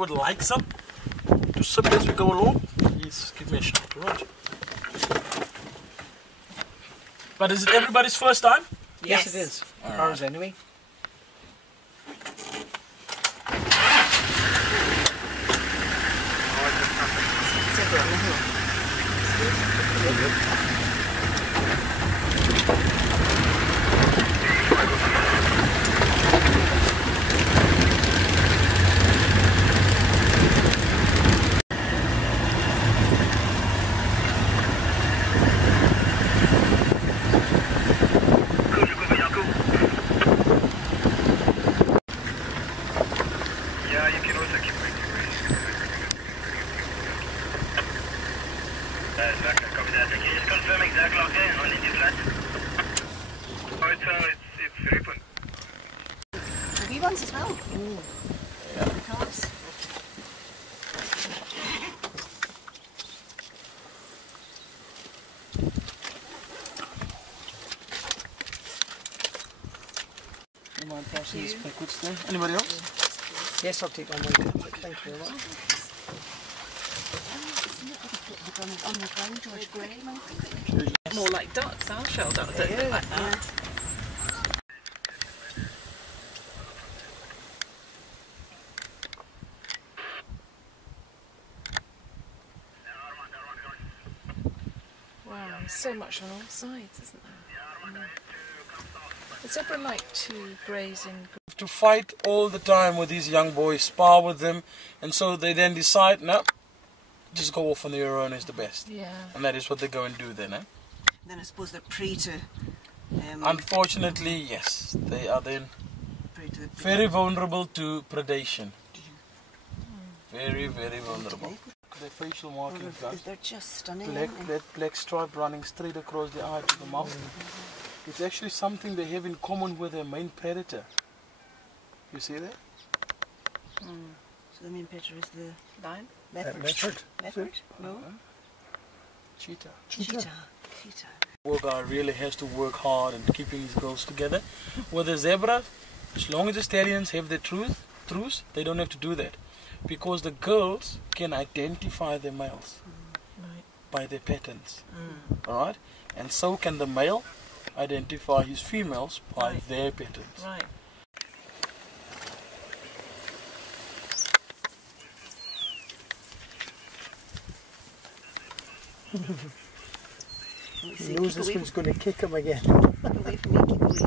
Would like some to sip as we go along, please give me a shout, right? But is it everybody's first time? Yes, it is. Ours anyway. Ones as well. Ooh. Yeah. Colours. You mind passing this backwards there? Anybody else? Yes, I'll take one more. Thank you very much. On the ground, George Gray. More like ducks, our shell ducks, don't look like that. Wow, there's so much on all sides, isn't there? The zebra like to graze in. To fight all the time with these young boys, spar with them, and so they then decide, no, just go off on their own is the best. Yeah. And that is what they go and do then, eh? Then I suppose they're prey to... Unfortunately, yes. They are then very vulnerable to predation. Very, very vulnerable. Their facial markings, guys. They're just stunning. That black stripe running straight across the eye to the mouth. It's actually something they have in common with their main predator. You see that? So the main predator is the Lion? leopard. Leopard? No? Cheetah. Cheetah. Poor guy really has to work hard and keeping his girls together. With the zebra, as long as the stallions have their truths, they don't have to do that. Because the girls can identify the males by their patterns. Alright? And so can the male identify his females by their patterns. Right. He knows this one's going to kick him again. Keep away from me, keep away.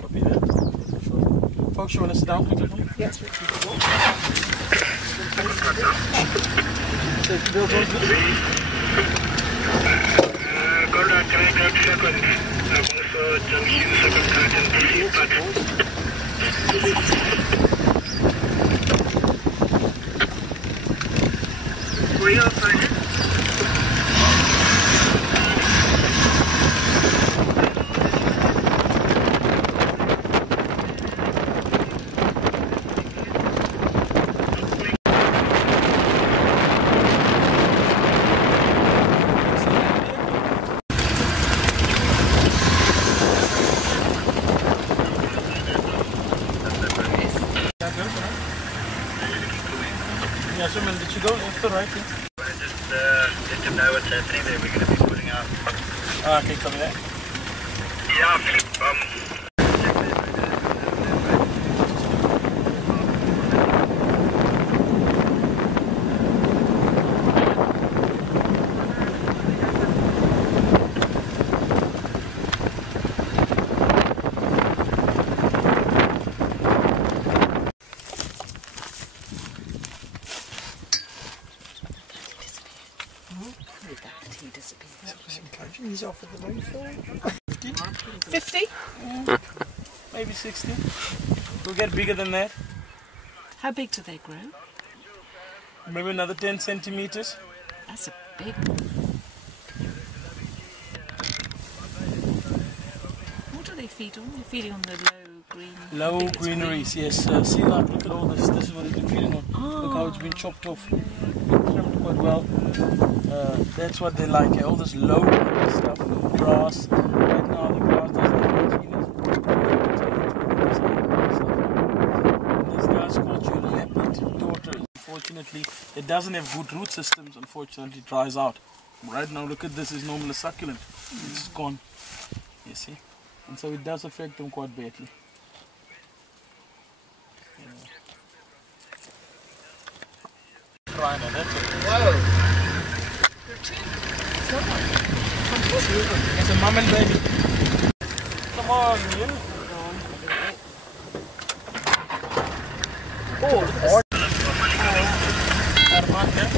Copy that. Folks, you want to sit down quickly? Yes. Yeah, so man, did you go left or right? Just let them know what's happening there. We're going to be pulling out. Okay, copy that. Yeah, Philip. He's off at the moment. 50? Maybe 60. We'll get bigger than that. How big do they grow? Maybe another 10 centimeters. That's a big one. What do they feed on? They're feeding on the low green... Low greeneries, yes. See, like, look at all this. This is what it's been feeding on. Look how it's been chopped off. Trimmed quite well. That's what they like. All this low green stuff. Grass. Right now the grass doesn't have much in it. unfortunately, it doesn't have good root systems. Unfortunately, it dries out. Right now, look at this, is normally succulent. It's gone. You see? And so it does affect them quite badly. Rhino, that's it. Whoa! There are two. It's a mum and baby. Come on, Ian. Oh, Armand, yeah?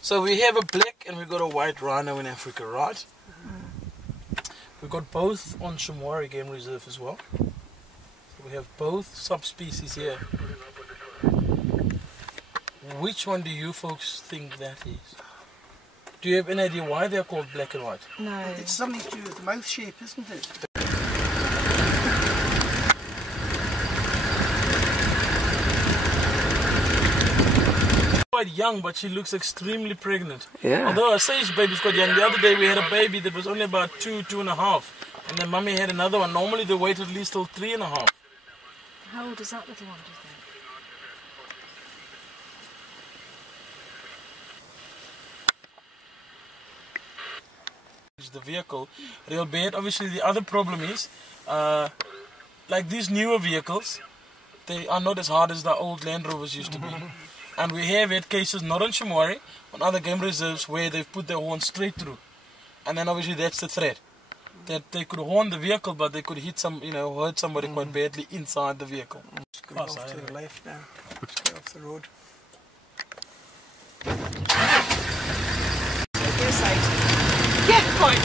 So we have a black and we got a white rhino in Africa, right? We got both on Shamwari Game Reserve as well. So we have both subspecies here. Which one do you folks think that is? Do you have any idea why they're called black and white? No. It's something to do with the mouth shape, isn't it? Quite young, but she looks extremely pregnant. Yeah. Although I say this baby's quite young. The other day we had a baby that was only about 2.5, and then mummy had another one. Normally they wait at least till 3.5. How old is that little one, do you think? The vehicle real bad. Obviously the other problem is like these newer vehicles, they are not as hard as the old Land Rovers used to be. And we have had cases not on Shamwari, on other game reserves where they've put their horn straight through. And then obviously that's the threat. That they could horn the vehicle but they could hit hurt somebody quite badly inside the vehicle. Just go off to the left now. Just get off the road. Your side. Yeah, fine.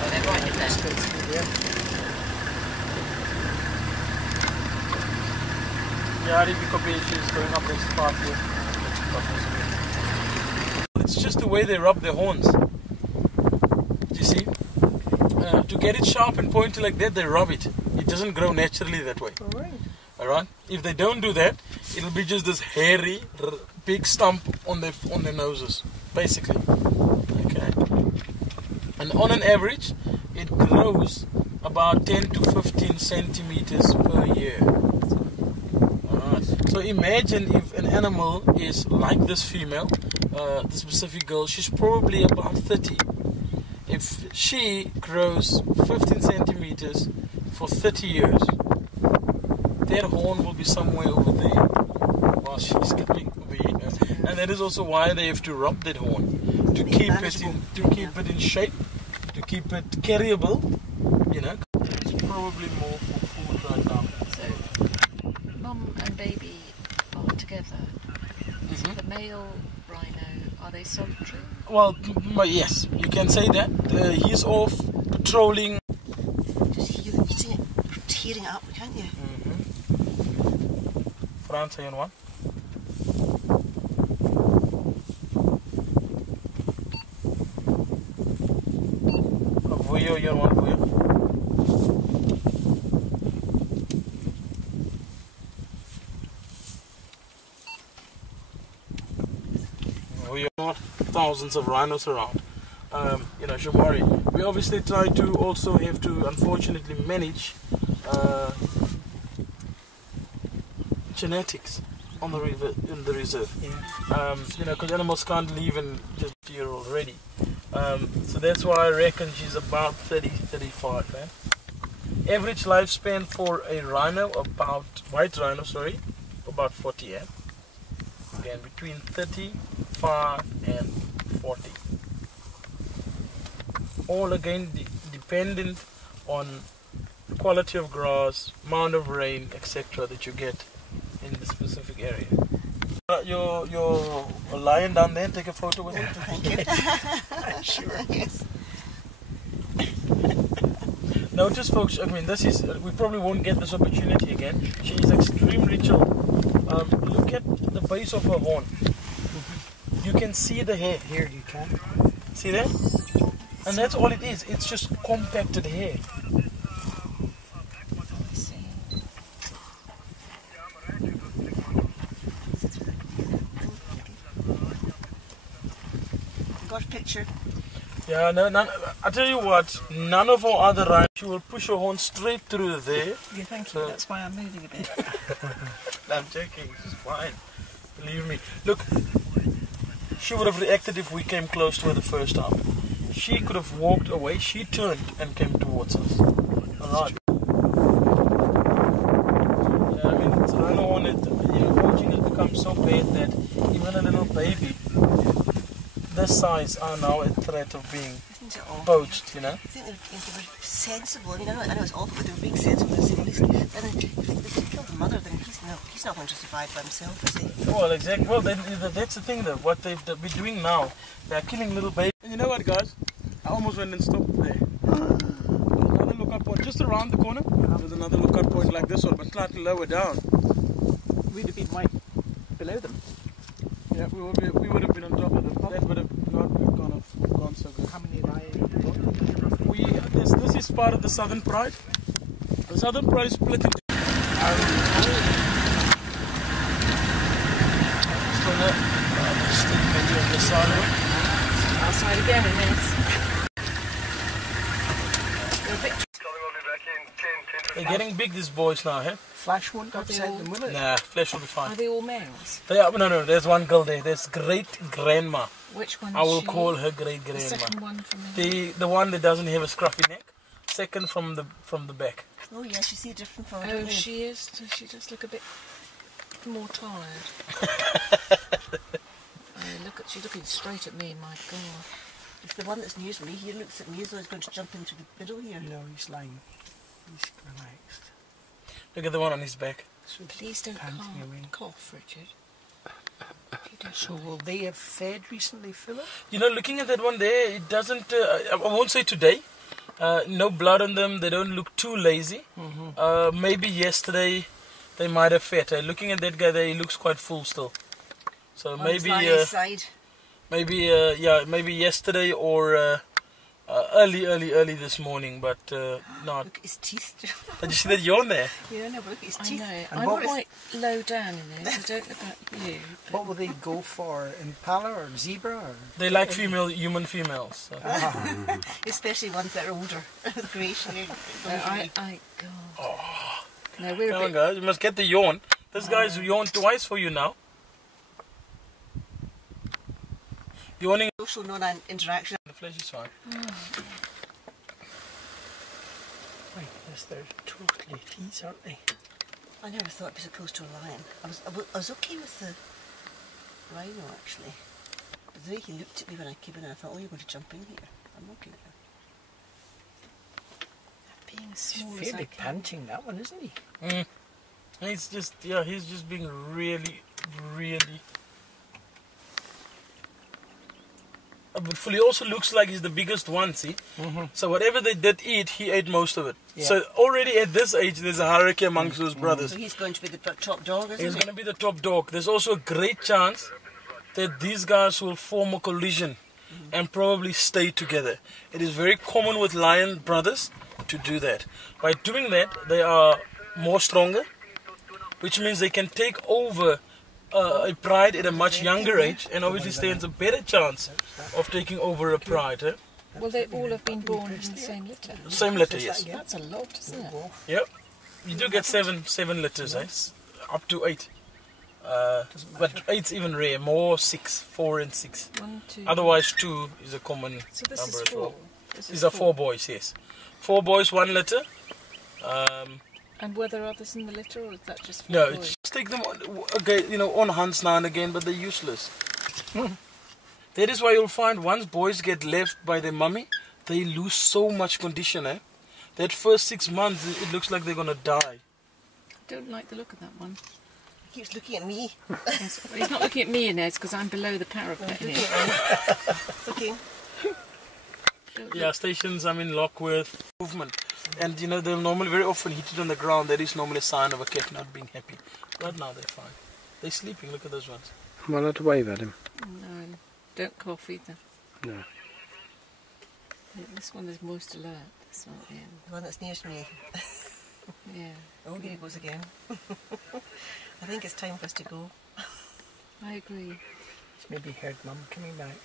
Oh, they're right in there. Yeah, the Kobechi is going up this path here. It's just the way they rub their horns. You see? To get it sharp and pointy like that, they rub it. It doesn't grow naturally that way. Alright? If they don't do that, it'll be just this hairy, big stump on their noses, basically. Okay? And on an average, it grows about 10 to 15 centimeters per year. So imagine if an animal is like this female, the specific girl, she's probably about 30. If she grows 15 centimeters for 30 years, their horn will be somewhere over there while she's coming over here. And that is also why they have to rub that horn, to keep it in shape, to keep it carryable, you know. It's probably more for food right now. So, mum and baby are together. So the male rhino, are they solitary? Well, yes, you can say that. He's off patrolling. Just hear them eating it, tearing it up, can't you? France in one. Vuyo, you're one, Vuyo. We are thousands of rhinos around. Shamwari. We obviously try to also have to, unfortunately, manage genetics on the in the reserve. Because animals can't leave and just here already. So that's why I reckon she's about 30, 35. Average lifespan for a rhino, white rhino, about 40. Again, between 35 and 40. All again dependent on the quality of grass, amount of rain, etc. that you get in the specific area. Your lion down there, take a photo with it. Thank you. Sure. Yes. Notice, folks, we probably won't get this opportunity again. She is extremely chill. Look at the base of her horn. You can see the hair. Here you can. See that? And that's all it is. It's just compacted hair. picture. Yeah, none, I tell you what, none of our other rhinos, she will push her horn straight through there. Yeah, thank you. That's why I'm moving a bit. I'm joking, she's fine. Believe me. Look, she would have reacted if we came close to her the first time. She could have walked away, she turned and came towards us. Alright. Yeah, I mean, it's rhino horn, poaching has become so bad that even a little baby this size are now a threat of being poached, you know? I think they were sensible. I mean, I know it's awful, but they were being sensible. They said, listen, then if they kill the mother, then he's not going to survive by himself, is he? Well, exactly. Well, that's the thing, though. What they've been doing now, they're killing little babies. And you know what, guys? I almost went and stopped there. There's another lookout point just around the corner. There's another lookout point like this one, but slightly lower down. We'd have been right below them. Yeah, we would have been on top of them. That would have not gone so good. How many lions? This is part of the Southern Pride. The Southern Pride is split into. Still there. Still maybe on the side of it. Outside again in this. They're getting big, these boys now, eh? Flash won't upset them, will it? Nah, flesh will be fine. Are they all males? They are, no, there's one girl there. There's great grandma. Which one is I will she? call her great The grandma. second one from the... The one that doesn't have a scruffy neck. Second from the back. Oh, yeah, she sees different from her. Oh, she is. She does look a bit more tired. She's looking straight at me, my God. It's the one that's nearest me. He looks at me as though he's going to jump into the middle here. No, he's lying. He's relaxed. Look at the one on his back. So Please don't panting away. cough, Richard. So will they have fed recently, Philip? You know, looking at that one there, it doesn't, I won't say today. No blood on them. They don't look too lazy. Maybe yesterday they might have fed. Looking at that guy there, he looks quite full still. So maybe, maybe yesterday or early this morning, but not. Look at his teeth. Did you see that yawn there? Yeah, no, but look at his I teeth. know. And I'm what quite low down in this. I don't know about you. What will they go for? Impala or zebra? Or? They like human females. So. Especially ones that are older. Grey shade. God. No, we're Come a on, bit... guys, you must get the yawn. This guy's yawned twice for you now. Yawning. Social non-interaction. The flesh is fine. Right, yes, they're totally teeth, aren't they? I never thought it'd be so close to a lion. I was okay with the rhino, actually. But the way he looked at me when I came in, I thought, oh, you're going to jump in here. I'm not going to. Being as He's small as I fairly can. panting, that one, isn't he? He's just being really. But he also looks like he's the biggest one, see? So whatever they did eat, he ate most of it. Yeah. So already at this age, there's a hierarchy amongst those brothers. So he's going to be the top dog, isn't He's he? going to be the top dog. There's also a great chance that these guys will form a collision and probably stay together. It is very common with lion brothers to do that. By doing that, they are more stronger, which means they can take over a pride at a much younger age, and obviously stands a better chance of taking over a pride. Eh? Well, they all have been born in the same litter. Same litter, yes. That's a lot, isn't it? Yep. You do get seven litters, eh? Up to 8. But 8's even rare. More 6, 4 and 6. 1, 2. Otherwise 2 is a common So this number is as 4. well. This These are 4 boys, yes. 4 boys, 1 litter. And were there others in the litter, or is that just 4 No, boys? just take them on hunts now and again, but they're useless. That is why you'll find once boys get left by their mummy, they lose so much condition. That first 6 months, it looks like they're going to die. I don't like the look of that one. He keeps looking at me. He's not looking at me, Inez, because I'm below the parapet here. Looking. Yeah, stations, Lockworth, movement. And they'll normally very often hit it on the ground. That is normally a sign of a cat not being happy. Right now they're fine. They're sleeping, look at those ones. Am I allowed to wave at him? No, don't cough either. No. This one is most alert. This one, yeah. The one that's nearest me. Yeah. Oh, here he goes again. I think it's time for us to go. I agree. He's maybe heard Mum coming back.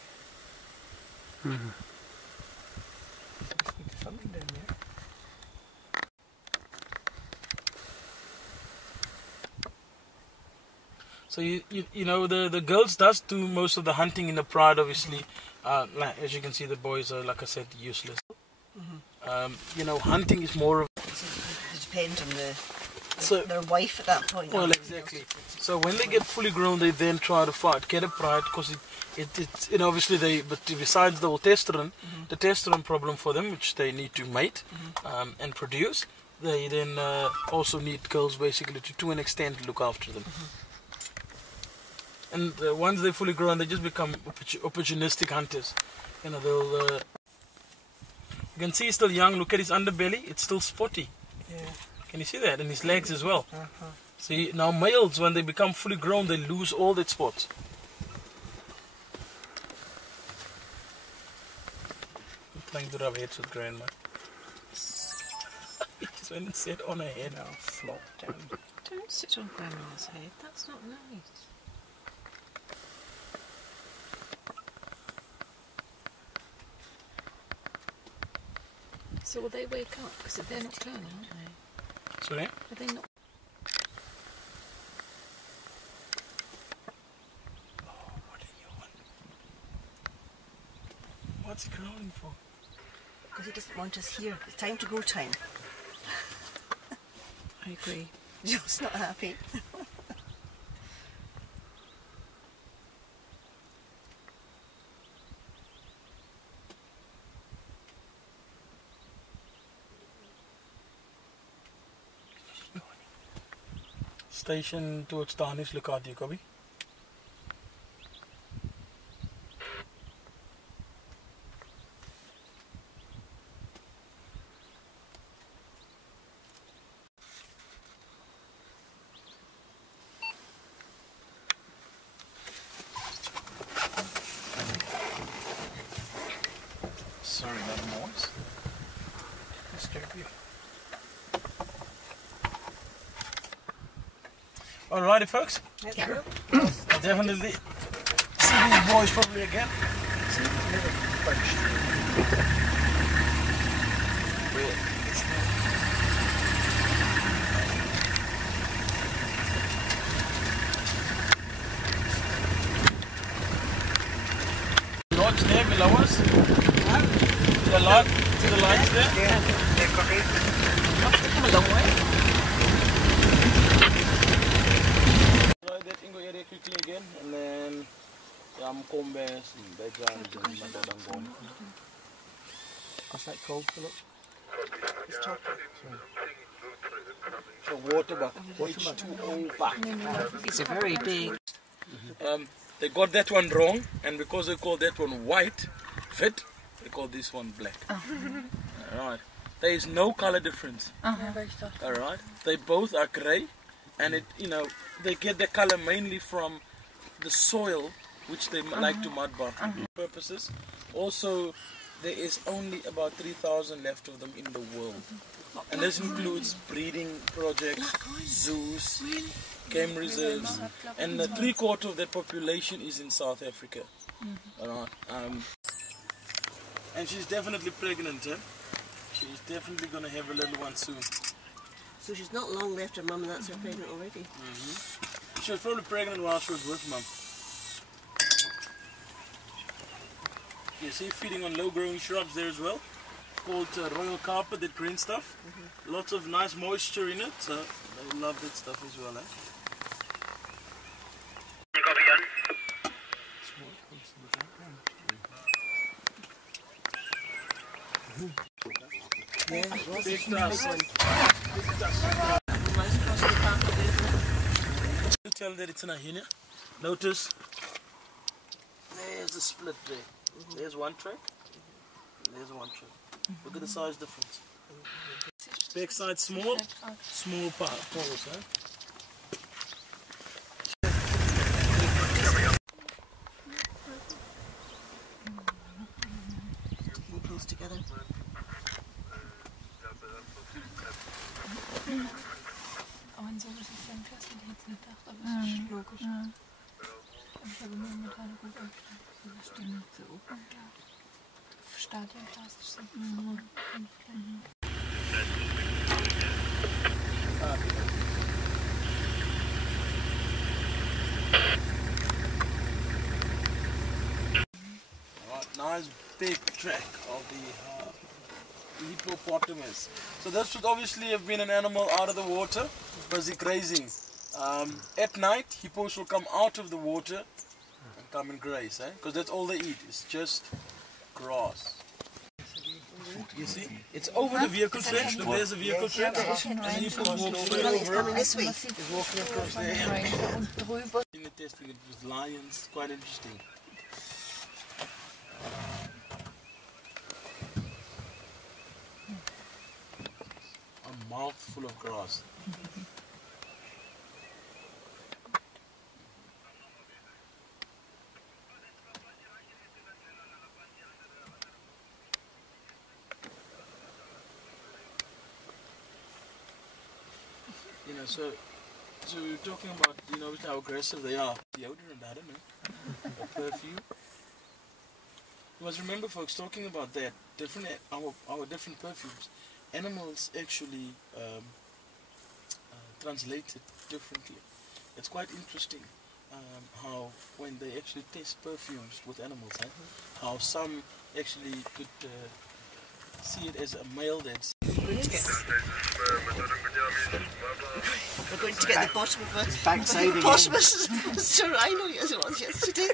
Something down there. So you know the girls does do most of the hunting in the pride, obviously. Like, as you can see, the boys are, like I said, useless. You know, hunting is more of. It depends on their wife at that point. Well, exactly. So when they get fully grown, they then try to get a pride, because it's you know, obviously but besides the testosterone, the testosterone problem for them, which they need to mate and produce, they then also need girls basically to an extent to look after them. And once they're fully grown, they just become opportunistic hunters. You know, they'll. You can see he's still young. Look at his underbelly; it's still spotty. Yeah. Can you see that? And his legs as well. See, now males, when they become fully grown, they lose all that spots. I'm trying to rub heads with Grandma. He just went and sat on her head. Now flop down. Don't sit on Grandma's head. That's not nice. So will they wake up? Because they're nocturnal, aren't they? Sorry? Are they not? Oh, what do you want? What's he growling for? Because he doesn't want us here. It's time to go time. I agree. Joe's not happy. Station towards Danish, look out, you copy? Sorry about the noise. Disturb you. Alrighty, folks. Yeah. I'll definitely see these boys probably again. Lodge there below us. The lodge, to the lodge there. That's come a long way. That Ingo area quickly again, and then Kombes and Bejans and Madadangom. What's that called, Philip? It's chocolate. So water buck, H2O buck. It's a very big. They got that one wrong, and because they call that one white, fit, they call this one black. Alright. There is no color difference. Alright. They both are grey, and it, you know, they get their color mainly from the soil, which they like to mud bath for purposes. Also, there is only about 3,000 left of them in the world, and this includes breeding projects, zoos, game reserves, and 3/4 of that population is in South Africa. Alright. And she's definitely pregnant, eh? She's definitely gonna have a little one soon. So she's not long left her mum and that's her pregnant already. She was probably pregnant while she was with mum. You see, feeding on low-growing shrubs there as well, called royal carpet, that green stuff. Lots of nice moisture in it, so they love that stuff as well, eh? Copy, Jan. Big grass. To tell that it's in a hyena. Notice, there's the split there. There's one track, there's one track. Look at the size difference. Backside small, small poles, huh? Keep close together. An sowas ist dann krass, hätte ich jetzt nicht gedacht, aber es ist logisch. Ich habe nur mit einer gut aufgestellt. Das stimmt so. Stadion fast. Nice big track of the hippopotamus. So this would obviously have been an animal out of the water, busy grazing. At night, hippos will come out of the water and come and graze, because that's all they eat. It's just grass. You see, it's over the vehicle track. Look, there's a vehicle track, and the hippos walk straight over. Coming this way. He's walking across there. In the testing it with lions, quite interesting. A mouthful of grass. You know, so we're talking about, how aggressive they are. Deodorant, I don't know, or perfume. You must remember, folks, talking about that, our different perfumes, animals actually translate it differently. It's quite interesting how when they actually test perfumes with animals, how some actually could see it as a male that's... We're going to get the bottom of a backsiding hippopotamus. It's a rhino as it was yesterday.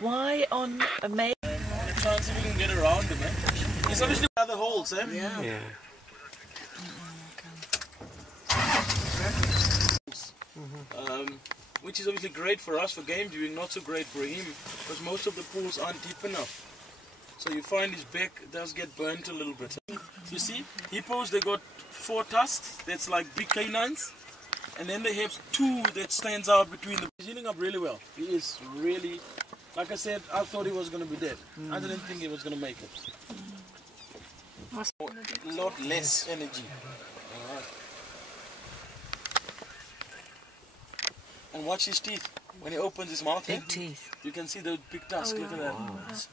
Why on a male? The chance if we can get around him, He's obviously got the holes, Yeah. Which is obviously great for us for game viewing, not so great for him, because most of the pools aren't deep enough. So you find his back does get burnt a little bit. You see, hippos, they got 4 tusks, that's like big canines, and then they have 2 that stands out between them. He's healing up really well. He is really, like I said, I thought he was going to be dead. I didn't think he was going to make it. A lot less energy. Alright. And watch his teeth. When he opens his mouth, Big teeth. you can see the big tusk. Look at that.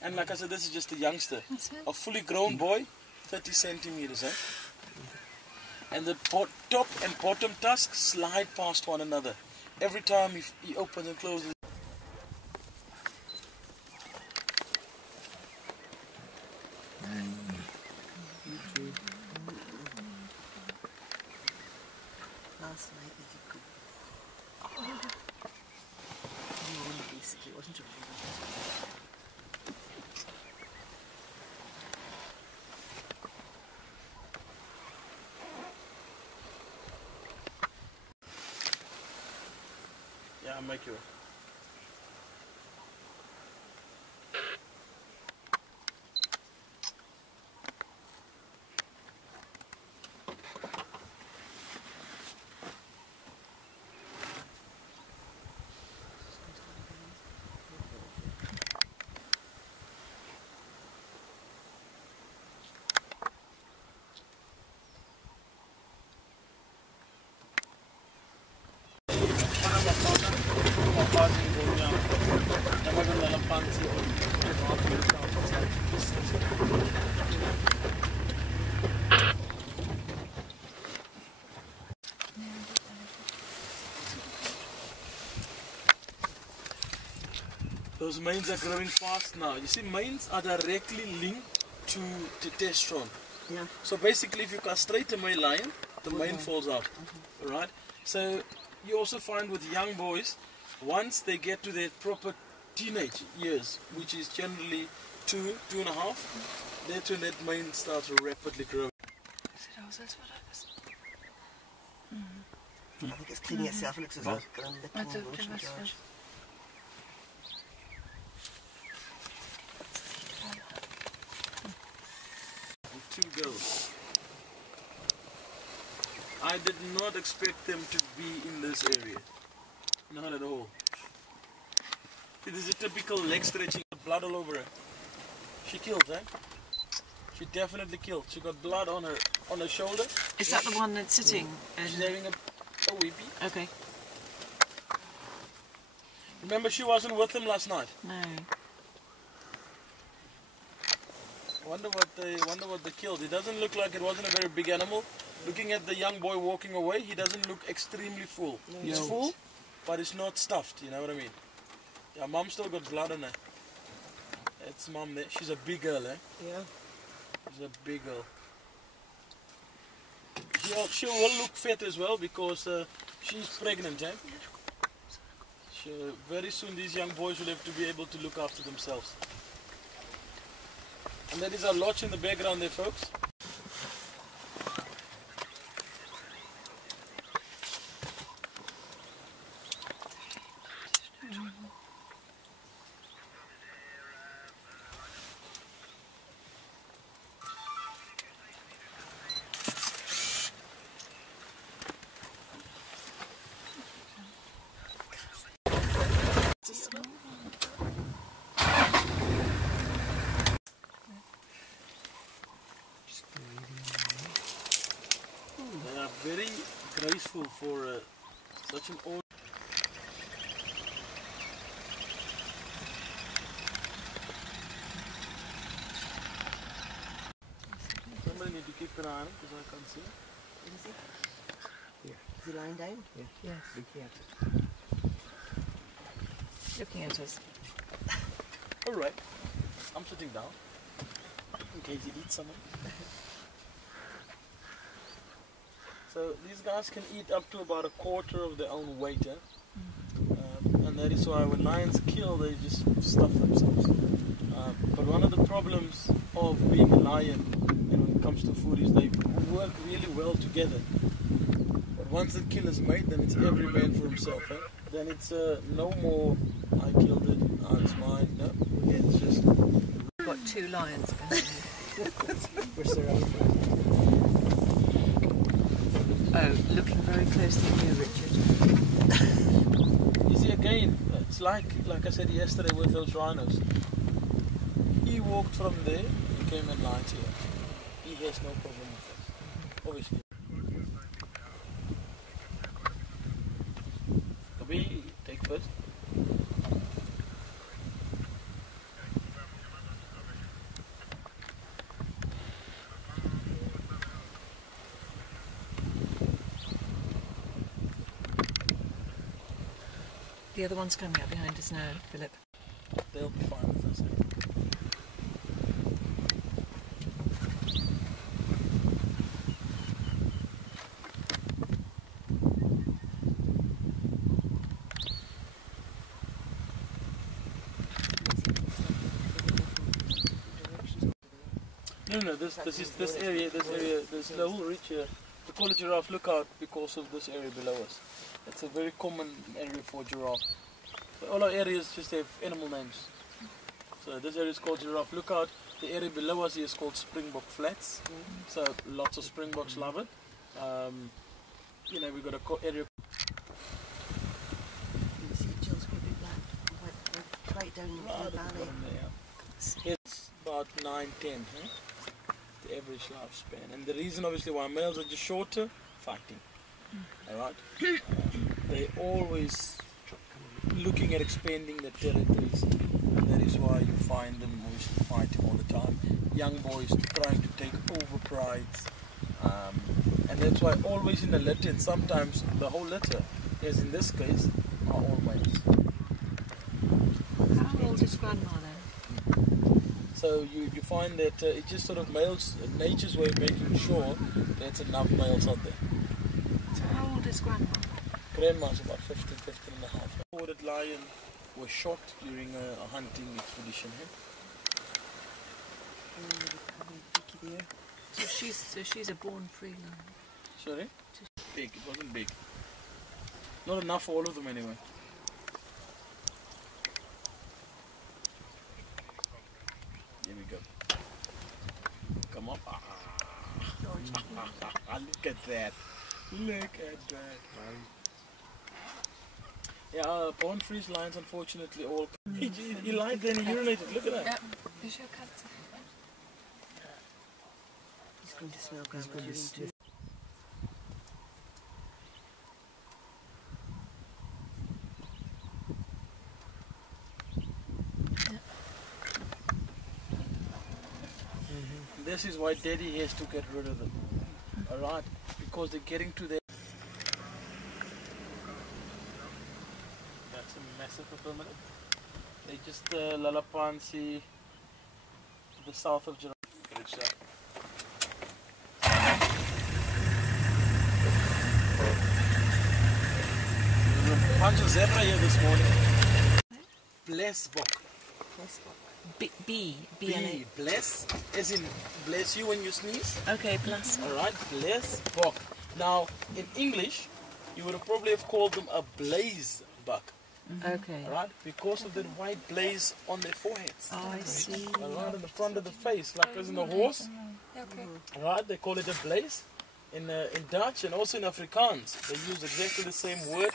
And like I said, this is just a youngster. A fully grown boy, 30 centimeters. And the top and bottom tusks slide past one another. Every time he opens and closes. Last night we did cook. Basically, wasn't it? Yeah, I'll make you. Those manes are growing fast now. You see, manes are directly linked to testosterone. Yeah. So basically, if you castrate a male lion, the mane falls out. Right? So you also find with young boys, once they get to their proper teenage years, which is generally 2.5, that's when that mane starts rapidly growing. I think it's cleaning itself. It looks as if it's got a little motion, George. Two girls. I did not expect them to be in this area. Not at all. It is a typical leg stretching, blood all over her. She killed, She definitely killed. She got blood on her shoulder. Is that the one that's sitting? She's having a weepy. Okay. Remember, she wasn't with him last night. No. Wonder what they killed. It doesn't look like it wasn't a very big animal. Looking at the young boy walking away, he doesn't look extremely full. No, He's full, but it's not stuffed, you know what I mean? Yeah, Mum still got blood on her. That's Mum there. She's a big girl, eh? Yeah. She's a big girl. She will look fat as well because she's pregnant, eh? Very soon these young boys will have to be able to look after themselves. And that is our lodge in the background there, folks. They are very graceful for such an old. Somebody need to keep an eye on him because I can't see him. Is he? Yeah. Is he lying down? Yes. Looking at us. Looking at us. Alright, I'm sitting down in case he eats something. So these guys can eat up to about a quarter of their own weight, eh? And that is why when lions kill, they just stuff themselves. But one of the problems of being a lion, and when it comes to food, is they work really well together. But once the kill is made, then it's every man for himself. Eh? Then it's no more, I killed it, it's mine. No, it's just. We've got 2 lions behind you. We're surrounded. Oh, looking very closely at you, Richard. You see again, it's like I said yesterday with those rhinos. He walked from there, he came and lied here. He has no problem with it. Obviously. Kabi, take first. The other one's coming up behind us now, Philip. They'll be fine with us. No, this area, there's the whole ridge here. We call it giraffe lookout because of this area below us. It's a very common area for giraffe. So all our areas just have animal names. So this area is called Giraffe Lookout. The area below us here is called Springbok Flats. So lots of springboks love it. You know, we've got a area. You see Jill's going to be black, right down the valley. It's about 9-10, huh? The average lifespan. And the reason obviously why males are just shorter, fighting. Alright? They're always looking at expanding their territories. And that is why you find them obviously fighting all the time. Young boys trying to take over prides. And that's why always in the litter, and sometimes the whole litter, as in this case, are all males. How old is Grandma then? So you find that it's just sort of males, nature's way of making sure there's enough males out there. So how old is Grandma? Grandma's about 15 and a half. The hoarded lion was shot during a hunting expedition. So she's a born free lion. Sorry? Big, it wasn't big. Not enough for all of them anyway. Here we go. Come on. Look at that. Look at that. Yeah, born free lions unfortunately all. He lied there and he urinated. Look at that. Is your cat? He's going to smell Grandma's urine too. this is why Daddy has to get rid of them. Alright? Because they're getting to their... That's a massive affirmative. They just Lalapansi to the south of Geelong. There's a bunch of zebra here this morning. Bless Bok. B. Bless, as in bless you when you sneeze. Okay, plus. Alright, bless Bok. Now, in English, you would have probably have called them a blaze buck. Okay. Alright, because of that white blaze on their foreheads. Oh, I see. Alright, in the front of the face, like as in a horse. Alright, they call it a blaze. In Dutch and also in Afrikaans, they use exactly the same word.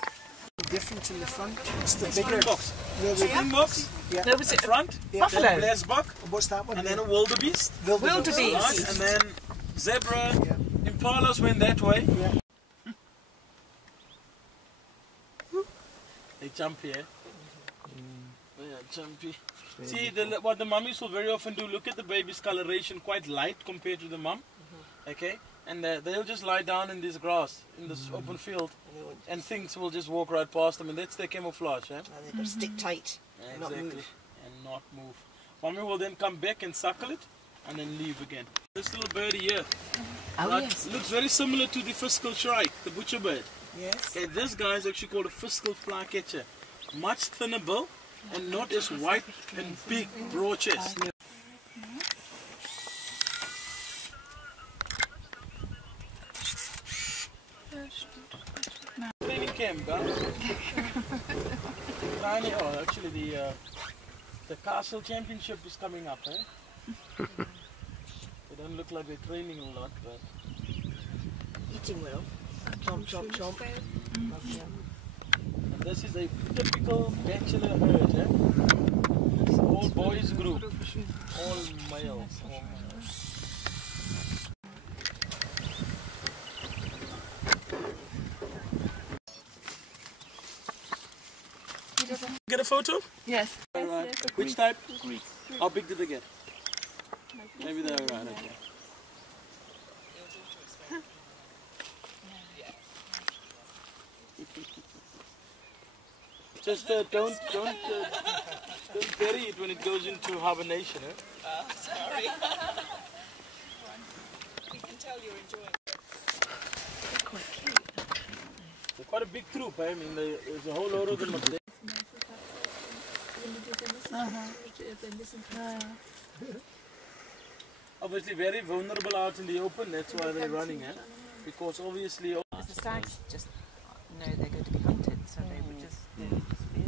Different in the front. It's the bigger Springboks. Yeah, Springboks, yeah. No, was in it front, buffalo? then blesbok, What's that one? and then a wildebeest. Wildebeest. Right, and then zebra, Yeah. impalas went that way. Yeah. They jump here. They are jumpy. See, what the mummies will very often do, look at the baby's coloration, quite light compared to the mum. Okay? And they'll just lie down in this grass, in this open field, and things will just walk right past them, and that's their camouflage. Eh? And they've got to stick tight. Yeah, Not exactly. move. And not move. Mummy will then come back and suckle it, and then leave again. This little birdie here, Oh, right, yes. looks very similar to the fiscal shrike, the butcher bird. Yes. Okay, this guy is actually called a fiscal flycatcher. Much thinner bill, and not as white and big, broad chest. Training camp, guys. Actually, the castle championship is coming up, eh? They don't look like they're training a lot, but Eating well. Chomp, chomp, chomp. and this is a typical bachelor herd, eh? It's all boys group, all males. Get a photo? Yes. Alright. Which type? How big did they get? Maybe they're around, okay. Just don't bury it when it goes into hibernation, eh? Sorry. We can tell you're enjoying it. Quite cute. They're quite a big troop, eh? I mean, there's a whole load of them up there. Obviously very vulnerable out in the open, that's why they're running, eh? Because obviously... The stags just know they're going to be hunted, so they would just fear